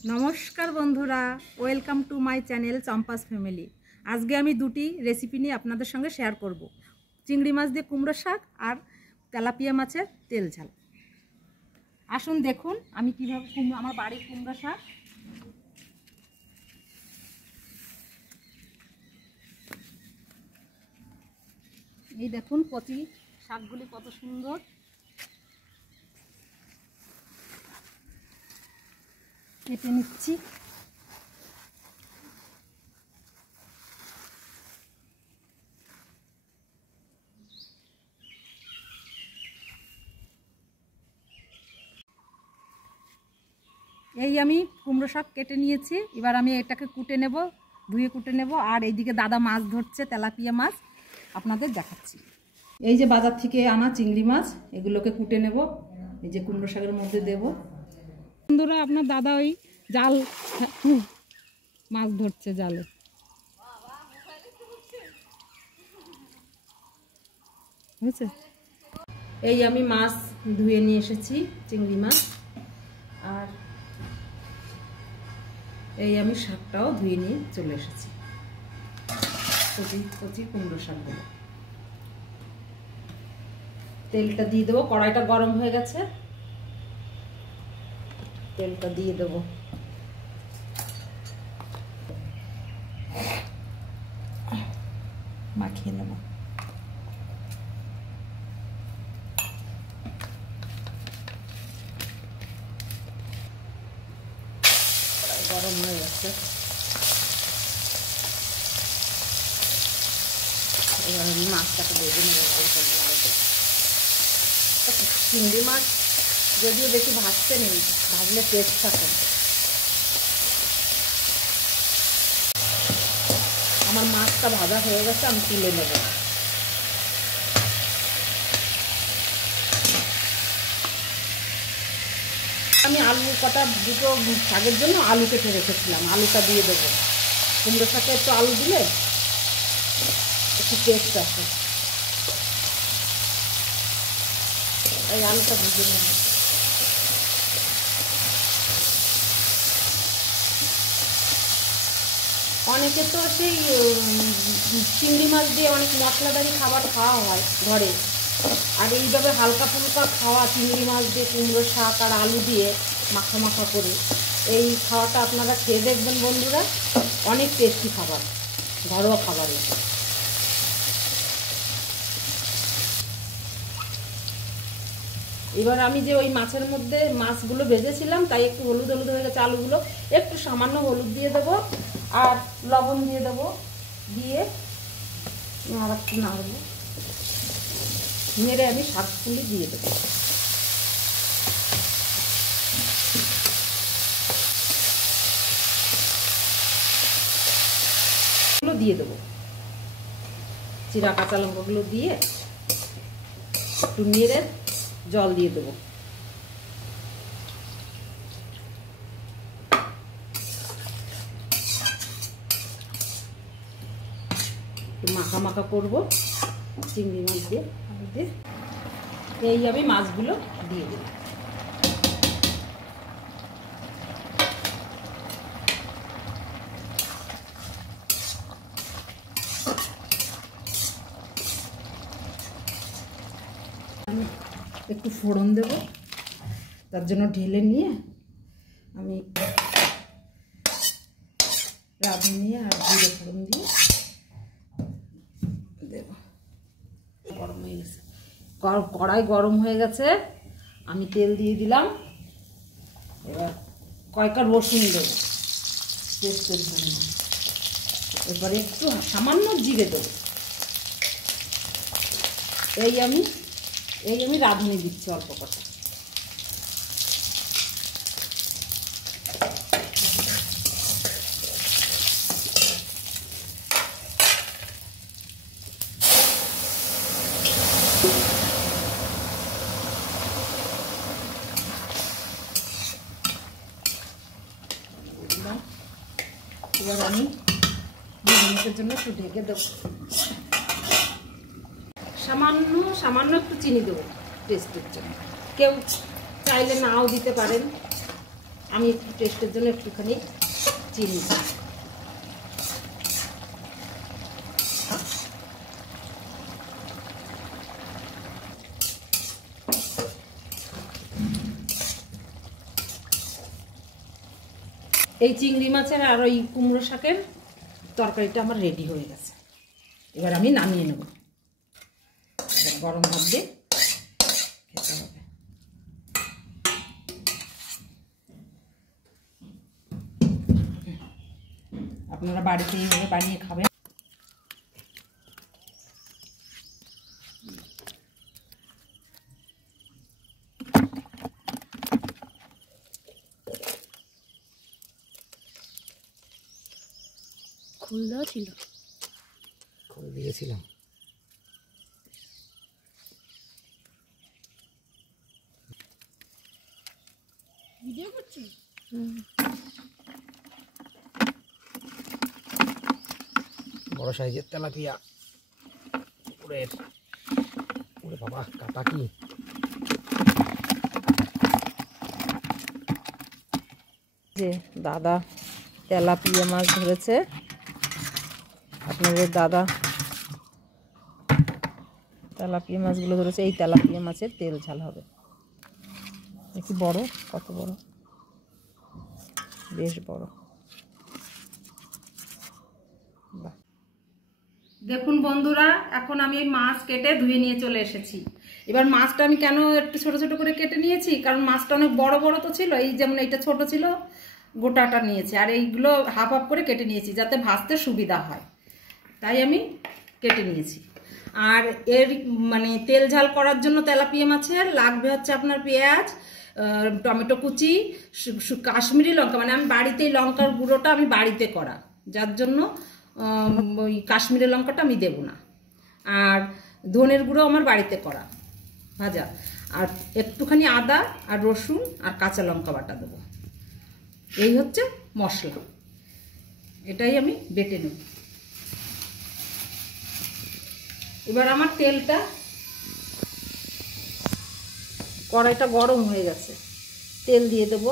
नमस्कार बंधुरा welcome to my channel Champa's family. आज के आमी दुटी रेसिपि निये आपनादेर संगे शेयर करब। चिंगड़ी माछ दिये कुमड़ो शाक और तेलापिया माछेर तेल झाल। आसुन देखुन आमी किभाबे आमार बाड़िर कुमड़ो शाक। এই দেখুন কচি শাকগুলি কত সুন্দর। কেটে নিচ্ছি। এই আমি কুমড়ো শাক কেটে নিয়েছি। এবার আমি এটাকে কুটে নেব, ধুয়ে কুটে নেব। আর এইদিকে দাদা মাছ ধরছে, তেলাপিয়া মাছ, আপনাদের দেখাচ্ছি। এই যে বাজার থেকে আনা চিংড়ি মাছ, এগুলোকে কুটে নেব, এই যে কুমড়ো শাকের মধ্যে দেব। বন্ধুরা আপনার দাদা ওই জাল মাছ ধরছে জালে। বুঝছে? এই আমি মাছ ধুয়ে নিয়ে এসেছি, চিংড়ি মাছ। আর এই আমি শাকটাও ধুয়ে নিয়ে চলে এসেছি। কচি কচি কুমড়ো শাকগুলো। তেলটা দিয়ে দেবো। কড়াইটা গরম হয়ে গেছে, তেলটা দিয়ে দেবো। মাখিয়ে নেব। গরম হয়ে গেছে, এবার আমি মাছটাকে ভেজে নেব। চিংড়ি মাছ যদিও বেশি ভাজতে নেই, ভাজলে টেস্ট থাকে। আমার মাছটা ভাজা হয়ে গেছে, আমি তুলে নেব। আমি আলু কটা দুটো শাকের জন্য আলু কেটে রেখেছিলাম, আলুটা দিয়ে দেবো। কুমড়ো শাকে একটু আলু দিলে একটু টেস্ট আসে। এই আলুটা ভেজে নেব। অনেকে তো সেই চিংড়ি মাছ দিয়ে অনেক মশলাদারি খাবার খাওয়া হয় ঘরে। আর এইভাবে হালকা ফুলকা খাওয়া চিংড়ি মাছ দিয়ে কুমড়ো শাক আর আলু দিয়ে মাখা মাখা করে এই খাওয়াটা আপনারা খেয়ে দেখবেন বন্ধুরা, অনেক টেস্টি খাবার, ঘরোয়া খাবার। এবার আমি যে ওই মাছের মধ্যে মাছগুলো ভেজেছিলাম, তাই একটু হলুদ হলুদ হয়ে গেছে আলুগুলো, একটু সামান্য হলুদ দিয়ে দেবো আর লবণ দিয়ে দেবো। দিয়ে আর একটু নাড়বো, নেড়ে আমি শাকগুলি দিয়ে দেবো। দিয়ে দেবো চিরা কাঁচা লঙ্কাগুলো দিয়ে একটু নেড়ে জল দিয়ে দেবো। মাখা মাখা করবো চিংড়ি মাছ দিয়ে আলু দিয়ে। এই আমি মাছগুলো দিয়ে দেবো। আমি একটু ফোড়ন দেবো, তার জন্য ঢেলে নিয়ে আমি রাঁধুনি আর জিরে ফোড়ন দিয়ে দেবো। গরম হয়ে গেছে, কড়াই গরম হয়ে গেছে, আমি তেল দিয়ে দিলাম। এবার কয়েকটা রসুন দেবো পেস্টের জন্য। এবার একটু সামান্য জিরে দেবো। এই আমি রাঁধুনি দিচ্ছি অল্প কটা। এবার আমি 2 মিনিটের জন্য একটু ঢেকে দেবো। সামান্য একটু চিনি দেবো টেস্টের জন্য। কেউ চাইলে নাও দিতে পারেন। আমি একটু টেস্টের জন্য একটুখানি চিনি দিই। এই চিংড়ি মাছের আর ওই কুমড়ো শাকের তরকারিটা আমার রেডি হয়ে গেছে। এবার আমি নামিয়ে নেব। গরম ভাত দিয়ে খেতে হবে। আপনারা বাড়িতে এইভাবে বানিয়ে খাবেন। খোলা ছিল, খোল দিয়েছিলাম। ভিডিও করছি। বড় সাইজের তেলাপিয়া। ওরে বাবা, কাটা কি! যে দাদা তেলাপিয়া মাছ ধরেছে, আপনাদের দাদা তেলাপিয়া মাছগুলো ধরেছে। এই তেলাপিয়া মাছের তেল ঝাল হবে। একটু বড়, কত বড়, বেশ বড়। দেখুন বন্ধুরা, এখন আমি এই মাছ কেটে ধুয়ে নিয়ে চলে এসেছি। এবার মাছটা আমি কেন একটু ছোট ছোট করে কেটে নিয়েছি, কারণ মাছটা অনেক বড় বড় তো ছিল। এই যেমন এইটা ছোট ছিল, গোটাটা নিয়েছি, আর এইগুলো হাফ হাফ করে কেটে নিয়েছি যাতে ভাজতে সুবিধা হয়, তাই আমি কেটে নিয়েছি। আর এর মানে তেল ঝাল করার জন্য তেলাপিয়া মাছের লাগবে হচ্ছে আপনার পেঁয়াজ, টমেটো কুচি, কাশ্মীরি লঙ্কা, মানে আমি বাড়িতেই লঙ্কার গুঁড়োটা আমি বাড়িতে করা, যার জন্য ওই কাশ্মীরি লঙ্কাটা আমি দেব না। আর ধনের গুঁড়ো আমার বাড়িতে করা ভাজা, আর একটুখানি আদা আর রসুন আর কাঁচা লঙ্কা বাটা দেবো। এই হচ্ছে মশলা, এটাই আমি বেটে নেব। এবার আমার তেলটা, কড়াইটা গরম হয়ে গেছে, তেল দিয়ে দেব।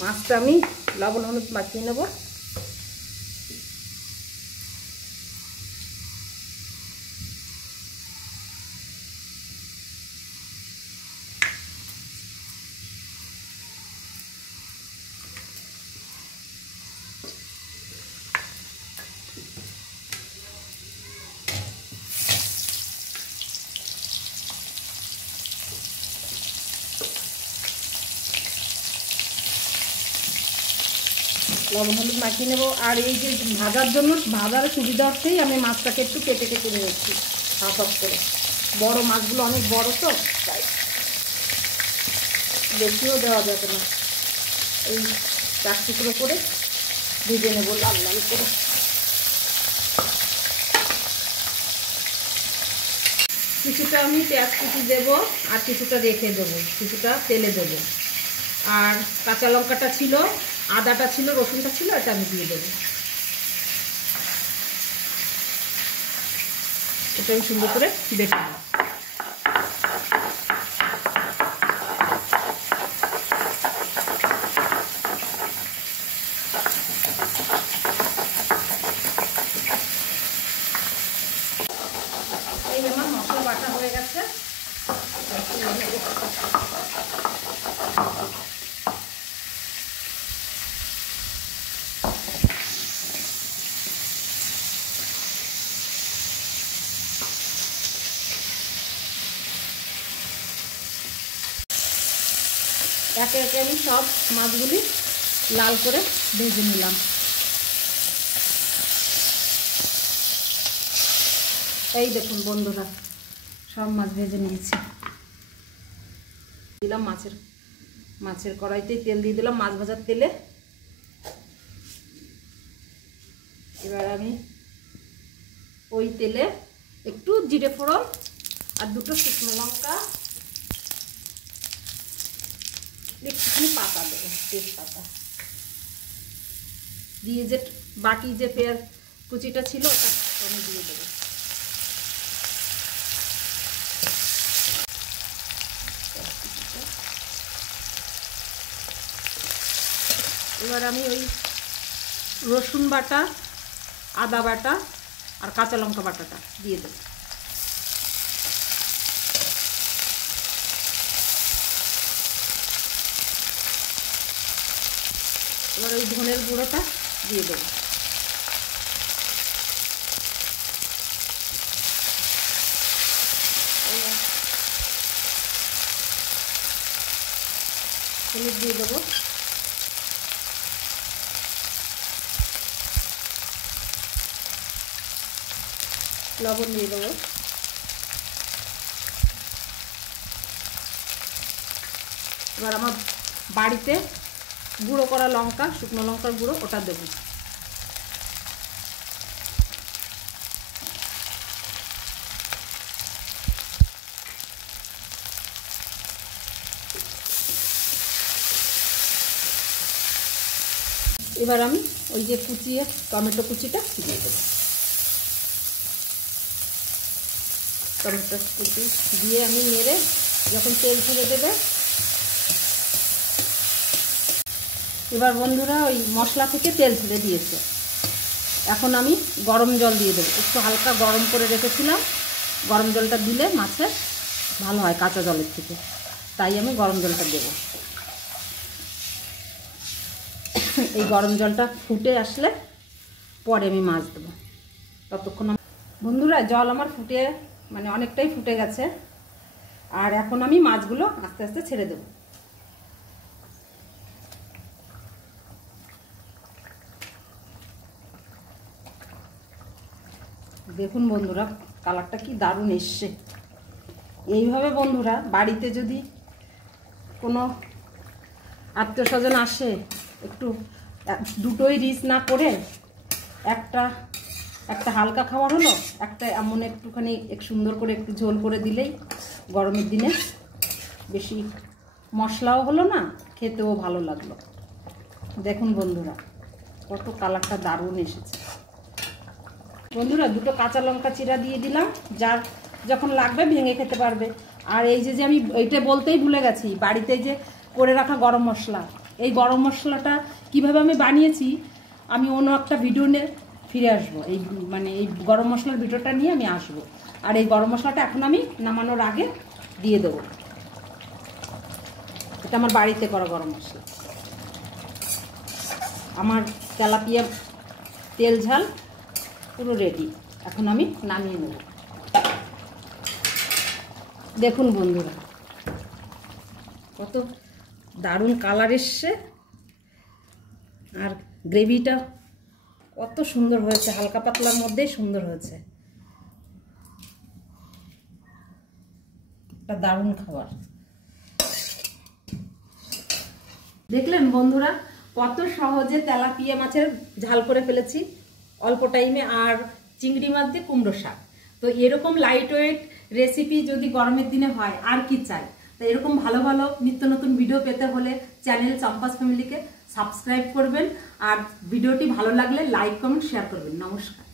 মাছটা আমি লবণ হলুদ মাখিয়ে নেব। লবণ হলুদ মাখিয়ে নেব। আর এই যে ভাজার জন্য, ভাজার সুবিধার্থেই আমি মাছটাকে একটু কেটে কেটে নিয়েছি হাফ হাফ করে। বড় মাছগুলো অনেক বড় তো, তাই বেশিও দেওয়া যাবে না। এই 4 টুকরো করে ভেজে নেবো লাল লাল করে। কিছুটা আমি পেঁয়াজ কুচি দেবো, আর কিছুটা রেখে দেবো, কিছুটা তেলে দেবো। আর কাঁচা লঙ্কাটা ছিল, আদাটা ছিল, রসুনটা ছিল, এটা আমি দিয়ে দেবো। এটা আমি সুন্দর করে বেটে নেব। এই আমার মশলা বাটা হয়ে গেছে। একে একে আমি সব মাছগুলি লাল করে ভেজে নিলাম। এই দেখুন বন্ধুরা, সব মাছ ভেজে নিয়েছি। দিলাম মাছের কড়াইতেই তেল দিয়ে দিলাম, মাছ ভাজার তেলে। এবার আমি ওই তেলে একটু জিরে ফোড়ন আর 2টো শুকনো লঙ্কা, একটুখানি পাতা দেবো, তেজপাতা দিয়ে, যে বাকি যে পেঁয়াজ কুচিটা ছিল ফোড়নে দিয়ে দেবো। এবার আমি ওই রসুন বাটা, আদা বাটা আর কাঁচা লঙ্কা বাটাটা দিয়ে দেবো। এবার ওই ধনের গুঁড়োটা দিয়ে দেবো। হলুদ দিয়ে দেবো। লবণ দিয়ে দেবো। এবার আমার বাড়িতে গুঁড়ো করা লঙ্কা, শুকনো লঙ্কার গুঁড়ো, ওটা দেবো। এবার আমি ওই যে কুচিয়ে টমেটো কুচিটা দিয়ে দেবো। টমেটো কুচি দিয়ে আমি নেড়ে যখন তেল ছেড়ে দেবে, এবার বন্ধুরা ওই মশলা থেকে তেল ছেড়ে দিয়েছে। এখন আমি গরম জল দিয়ে দেবো। একটু হালকা গরম করে রেখেছিলাম, গরম জলটা দিলে মাছের ভালো হয় কাঁচা জলের থেকে, তাই আমি গরম জলটা দেবো। এই গরম জলটা ফুটে আসলে পরে আমি মাছ দেবো। ততক্ষণ বন্ধুরা জল আমার ফুটে মানে অনেকটাই ফুটে গেছে, আর এখন আমি মাছগুলো আস্তে আস্তে ছেড়ে দেবো। দেখুন বন্ধুরা কালারটা কি দারুণ এসছে। এইভাবে বন্ধুরা বাড়িতে যদি কোনো আত্মীয় স্বজন আসে, একটু দুটোই রিচ না করে একটা হালকা খাবার হলো, একটা এমন একটুখানি সুন্দর করে একটু ঝোল করে দিলেই গরমের দিনে বেশি মশলাও হলো না, খেতেও ভালো লাগলো। দেখুন বন্ধুরা কত কালারটা দারুণ এসেছে। বন্ধুরা দুটো কাঁচা লঙ্কা চিরা দিয়ে দিলাম, যার যখন লাগবে ভেঙে খেতে পারবে। আর এই যে আমি এইটা বলতেই ভুলে গেছি, বাড়িতে যে করে রাখা গরম মশলা, এই গরম মশলাটা কিভাবে আমি বানিয়েছি আমি অন্য একটা ভিডিও নিয়ে ফিরে আসবো। এই মানে এই গরম মশলার ভিডিওটা নিয়ে আমি আসবো। আর এই গরম মশলাটা এখন আমি নামানোর আগে দিয়ে দেবো। এটা আমার বাড়িতে করা গরম মশলা। আমার তেলাপিয়া তেল ঝাল পুরো রেডি, এখন আমি নামিয়ে নেব। দেখুন বন্ধুরা কত দারুণ কালার এসছে, আর গ্রেভিটা কত সুন্দর হয়েছে, হালকা পাতলার মধ্যেই সুন্দর হয়েছে। একটা দারুণ খাবার। দেখলেন বন্ধুরা কত সহজে তেলাপিয়া মাছের ঝাল করে ফেলেছি অল্প টাইমে, আর চিংড়ি মাছ দিয়ে কুমড়ো শাক। তো এরকম লাইট ওয়েট রেসিপি যদি গরমের দিনে হয় আর কি চাই। তো এরকম ভালো ভালো নিত্য নতুন ভিডিও পেতে হলে চ্যানেল চম্পাস ফ্যামিলিকে সাবস্ক্রাইব করবেন, আর ভিডিওটি ভালো লাগলে লাইক কমেন্ট শেয়ার করবেন। নমস্কার।